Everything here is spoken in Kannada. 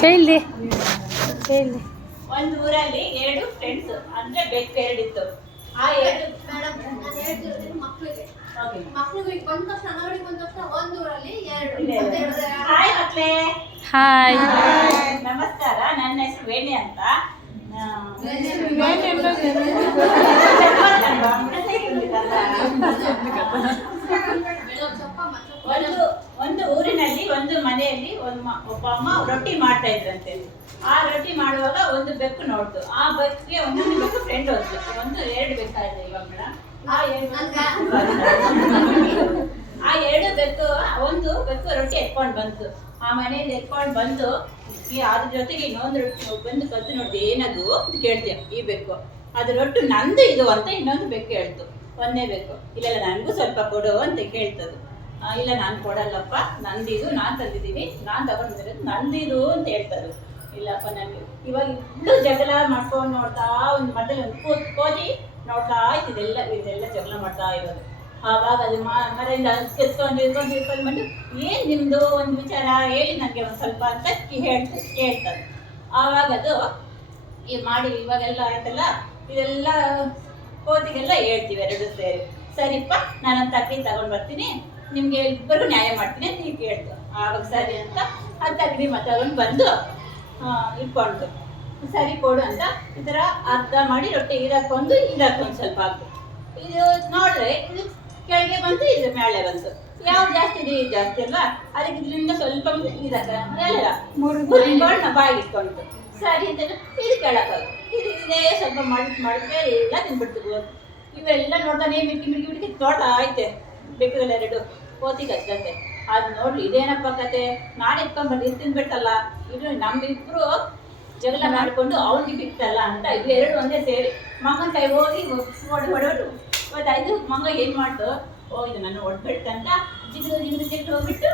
ಚೈಲ್ಡಿ ಒಂದು ಊರಲ್ಲಿ 2 ಫ್ರೆಂಡ್ಸ್ ಅಂದ್ರೆ ಬೆಕ್ಕು 2 ಇತ್ತು. ಆ 2 ಹಾಯ್ ಮಕ್ಳೇ. ಹಾಯ್. ನಮಸ್ಕಾರ, ನನ್ನ ಹೆಸರು ವೇಣಿ ಅಂತ. ಒಂದು ಊರಿನಲ್ಲಿ ಒಂದು ಮನೆಯಲ್ಲಿ ಒಬ್ಬ ಅಮ್ಮ ರೊಟ್ಟಿ ಮಾಡ್ತಾ ಇದ್ರಂತೆ. ಆ ರೊಟ್ಟಿ ಮಾಡುವಾಗ ಒಂದು ಬೆಕ್ಕು ನೋಡ್ತು. ಆ ಬೆಕ್ಕಿಗೆ ಒಂದೊಂದು ಬೆಕ್ಕು ಫ್ರೆಂಡ್ ಹೋದ್ಲು. 2 ಬೇಕಾಗಿದೆ ಇವಾಗ ಮೇಡಮ್. ಆ 2 ಬೆಕ್ಕು ಒಂದು ಬೆಕ್ಕು ರೊಟ್ಟಿ ಎತ್ಕೊಂಡು ಬಂತು. ಆ ಮನೆಯಲ್ಲಿ ಎತ್ಕೊಂಡು ಬಂದು ಅದ್ರ ಜೊತೆಗೆ ಇನ್ನೊಂದು ರೊಟ್ಟಿ ಬಂದು ಕದ್ದು ನೋಡಿ ಏನದು ಅಂತ ಕೇಳ್ತೀಯ ಈ ಬೆಕ್ಕು. ಅದು ರೊಟ್ಟಿ ನಂದು ಇದು ಅಂತ ಇನ್ನೊಂದು ಬೆಕ್ಕು ಹೇಳ್ತು. ಒಂದೇ ಬೆಕ್ಕು ಇಲ್ಲ ನನಗೂ ಸ್ವಲ್ಪ ಕೊಡು ಅಂತ ಕೇಳ್ತದು. ಇಲ್ಲ ನಾನು ಕೊಡಲ್ಲಪ್ಪ, ನಂದಿದು, ನಾನು ತಂದಿದ್ದೀನಿ, ನಾನು ತಗೊಂಡಿರೋದು ನಂದಿದು ಅಂತ ಹೇಳ್ತದು. ಇಲ್ಲಪ್ಪ ನನಗೆ ಇವಾಗ ಇದ್ದು ಜಗಳ ಮಾಡ್ಕೊಂಡು ನೋಡ್ತಾ ಒಂದು ಮರದಲ್ಲಿ ಒಂದು ಕೋತಿ ನೋಡ್ತಾ ಇತ್ತು. ಇದೆಲ್ಲ ಜಗಳ ಮಾಡ್ತಾ ಇರೋದು. ಆವಾಗ ಅದು ಮರೆಯಿಂದ ಎತ್ಕೊಂಡು ಬಂದು ಏನು ನಿಮ್ಮದು ಒಂದು ವಿಚಾರ ಹೇಳಿ ನನಗೆ ಒಂದು ಸ್ವಲ್ಪ ಅಂತ ಕೇಳ್ತದೆ. ಆವಾಗ ಅದು ಇವಾಗೆಲ್ಲ ಆಯ್ತಲ್ಲ, ಇದೆಲ್ಲ ಕೋತಿಗೆಲ್ಲ ಹೇಳ್ತೀವಿ 2 ಸೇರಿ. ಸರಿಪ್ಪ ನಾನೊಂದು ತಕ್ಕಡಿ ತಗೊಂಡು ಬರ್ತೀನಿ, ನಿಮಗೆ ಇಬ್ಬರಿಗೂ ನ್ಯಾಯ ಮಾಡ್ತೀನಿ ಅಂತ ನೀವು ಕೇಳ್ತು. ಆವಾಗ ಸರಿ ಅಂತ ಅದು ತಕ್ಕಡಿ ತಗೊಂಡು ಬಂದು ಇಟ್ಕೊಂಡು ಸರಿ ಕೊಡು ಅಂತ ಈ ಥರ ಅರ್ಧ ಮಾಡಿ ರೊಟ್ಟಿ ಇದಕ್ಕೊಂದು ಸ್ವಲ್ಪ ಹಾಕ್ತು. ಇದು ನೋಡ್ರೆ ಇದು ಕೆಳಗೆ ಬಂತು, ಇದು ಮೇಲೆ ಬಂತು. ಯಾವ್ದು ಜಾಸ್ತಿ ಇದೆ? ಇದು ಜಾಸ್ತಿ ಅಲ್ವಾ, ಅದಕ್ಕೆ ಇದರಿಂದ ಸ್ವಲ್ಪ ಎಲ್ಲ ಮುರಿದ್ಕೊಂಡು ಬಾಯಿಗೆ ಇಟ್ಕೊಂಡು ಸರಿ ಅಂತ ಇದು ಕೆಳಕೋದು. ಇದೇ ಸ್ವಲ್ಪ ಮಾಡಿದ್ರೆ ಎಲ್ಲ ತಿನ್ಬಿಡ್ತು. ಇವೆಲ್ಲ ನೋಡ್ತಾನೆ ಮಿಕ್ಕಿ ತೋಟ ಐತೆ ಬೆಕ್ಕುಗಳ 2 ಕೋತಿ ಕಚ್ಚಂತೆ. ಅದು ನೋಡ್ರಿ ಇದೇನಪ್ಪ ಕತೆ, ನಾನು ಎತ್ಕೊಂಡ್ಬಂದು ಇದು ತಿನ್ಬಿಡ್ತಲ್ಲ, ಇದು ನಮ್ಮಿಬ್ರು ಜಗಳ ಮಾಡಿಕೊಂಡು ಅವನಿಗೆ ಬಿತ್ತಲ್ಲ ಅಂತ ಇದು 2 ಒಂದೇ ಸೇರಿ ಮಂಗನ ಕೈ ಹೋಗಿ ಹೊಡೆದು ಗೊತ್ತಾಯ್ತು. ಮಂಗ ಏನು ಮಾಡ್ತು, ಇದು ನನ್ನ ಹೊಡ್ಬಿಡ್ತಂತ ಜಿಗಿದು ಹೋಗ್ಬಿಟ್ಟು